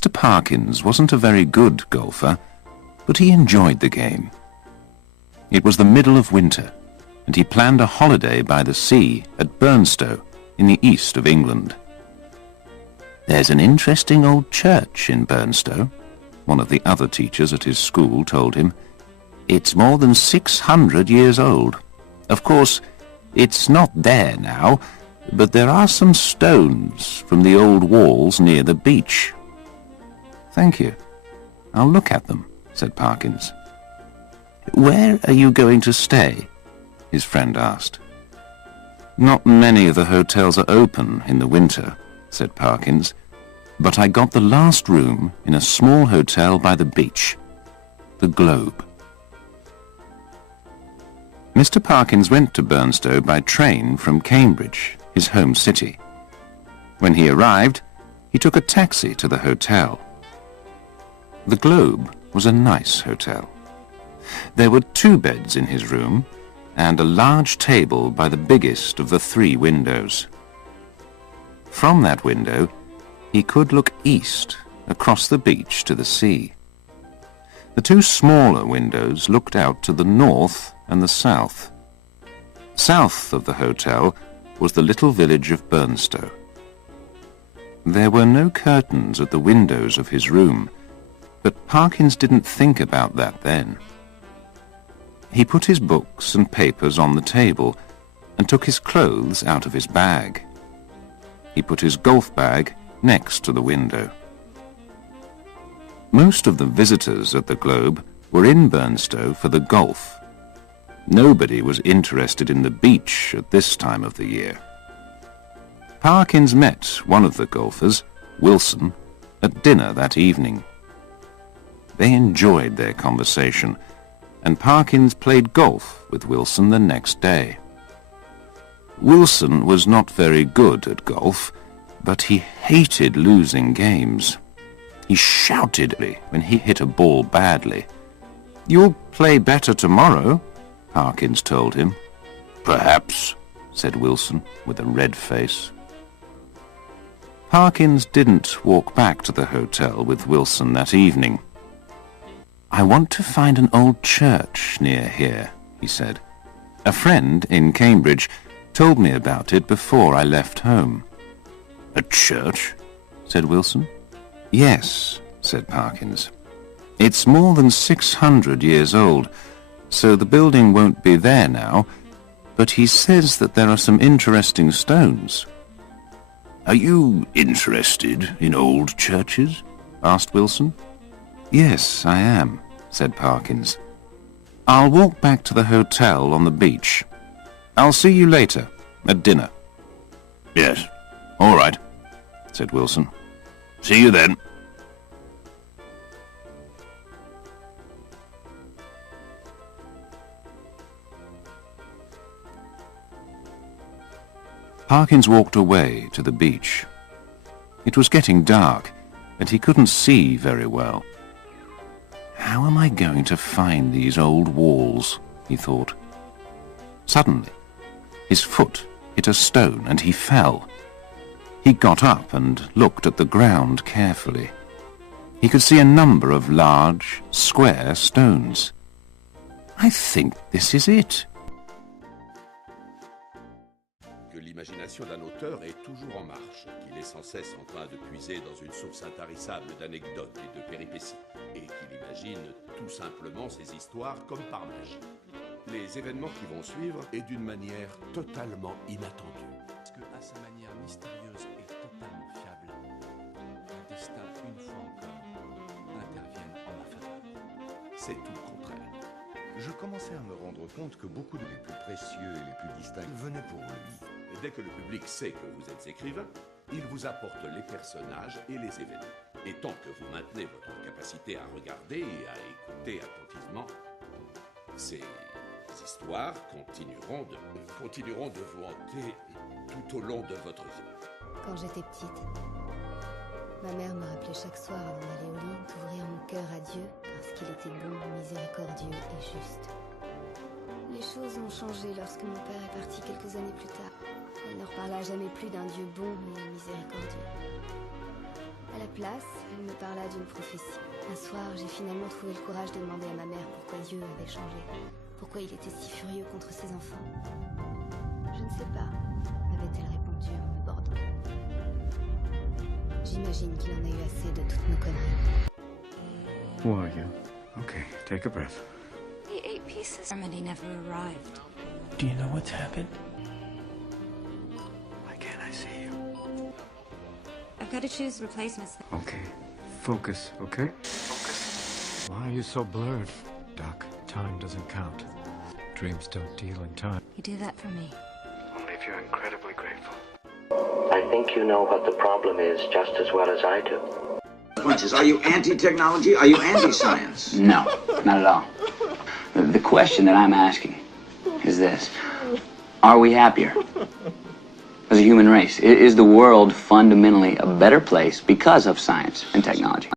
Mr. Parkins wasn't a very good golfer, but he enjoyed the game. It was the middle of winter, and he planned a holiday by the sea at Burnstow in the east of England. "There's an interesting old church in Burnstow," one of the other teachers at his school told him. "It's more than 600 years old. Of course, it's not there now, but there are some stones from the old walls near the beach." "Thank you. I'll look at them," said Parkins. "Where are you going to stay?" his friend asked. "Not many of the hotels are open in the winter," said Parkins, "but I got the last room in a small hotel by the beach, the Globe." Mr. Parkins went to Burnstow by train from Cambridge, his home city. When he arrived, he took a taxi to the hotel. The Globe was a nice hotel. There were 2 beds in his room and a large table by the biggest of the 3 windows. From that window, he could look east across the beach to the sea. The 2 smaller windows looked out to the north and the south. South of the hotel was the little village of Burnstow. There were no curtains at the windows of his room, but Parkins didn't think about that then. He put his books and papers on the table and took his clothes out of his bag. He put his golf bag next to the window. Most of the visitors at the Globe were in Burnstow for the golf. Nobody was interested in the beach at this time of the year. Parkins met one of the golfers, Wilson, at dinner that evening. They enjoyed their conversation, and Parkins played golf with Wilson the next day. Wilson was not very good at golf, but he hated losing games. He shouted when he hit a ball badly. "You'll play better tomorrow," Parkins told him. "Perhaps," said Wilson with a red face. Parkins didn't walk back to the hotel with Wilson that evening. "I want to find an old church near here," he said. "A friend in Cambridge told me about it before I left home." "A church?" said Wilson. "Yes," said Parkins. "It's more than 600 years old, so the building won't be there now, but he says that there are some interesting stones." "Are you interested in old churches?" asked Wilson. "Yes, I am," said Parkins. "I'll walk back to the hotel on the beach. I'll see you later, at dinner." "Yes, all right," said Wilson. "See you then." Parkins walked away to the beach. It was getting dark, and he couldn't see very well. "How am I going to find these old walls?" he thought. Suddenly, his foot hit a stone and he fell. He got up and looked at the ground carefully. He could see a number of large, square stones. "I think this is it." L'imagination d'un auteur est toujours en marche, qu'il est sans cesse en train de puiser dans une source intarissable d'anecdotes et de péripéties, et qu'il imagine tout simplement ces histoires comme par magie. Les événements qui vont suivre et d'une manière totalement inattendue. Parce que, à sa manière mystérieuse et totalement fiable, le destin, une fois encore, intervienne en ma faveur. C'est tout le contraire. Je commençais à me rendre compte que beaucoup de les plus précieux et les plus distincts venaient pour lui. Dès que le public sait que vous êtes écrivain, il vous apporte les personnages et les événements. Et tant que vous maintenez votre capacité à regarder et à écouter attentivement, ces histoires continueront de vous hanter tout au long de votre vie. Quand j'étais petite, ma mère me rappelait chaque soir avant d'aller au lit d'ouvrir mon cœur à Dieu parce qu'il était bon, miséricordieux et juste. Les choses ont changé lorsque mon père est parti quelques années plus tard. Elle ne reparla jamais plus d'un Dieu bon et miséricordieux. la place, elle me parla d'une prophétie. Un soir, j'ai finalement trouvé le courage de demander à ma mère pourquoi Dieu avait changé. Pourquoi il était si furieux contre ses enfants. Je ne sais pas, m'avait-elle répondu en me bordant. J'imagine qu'il en a eu assez de toutes nos conneries. Who are you? Okay, take a breath. The 8 pieces remedy never arrived. Do you know what's happened? Why can't I see you? I've got to choose replacements. Okay, focus, okay? Focus. Why are you so blurred? Doc, time doesn't count. Dreams don't deal in time. You do that for me. Only if you're incredibly grateful. I think you know what the problem is just as well as I do. Are you anti-technology? Are you anti-science? No, not at all. The question that I'm asking is this. Are we happier as a human race? Is the world fundamentally a better place because of science and technology?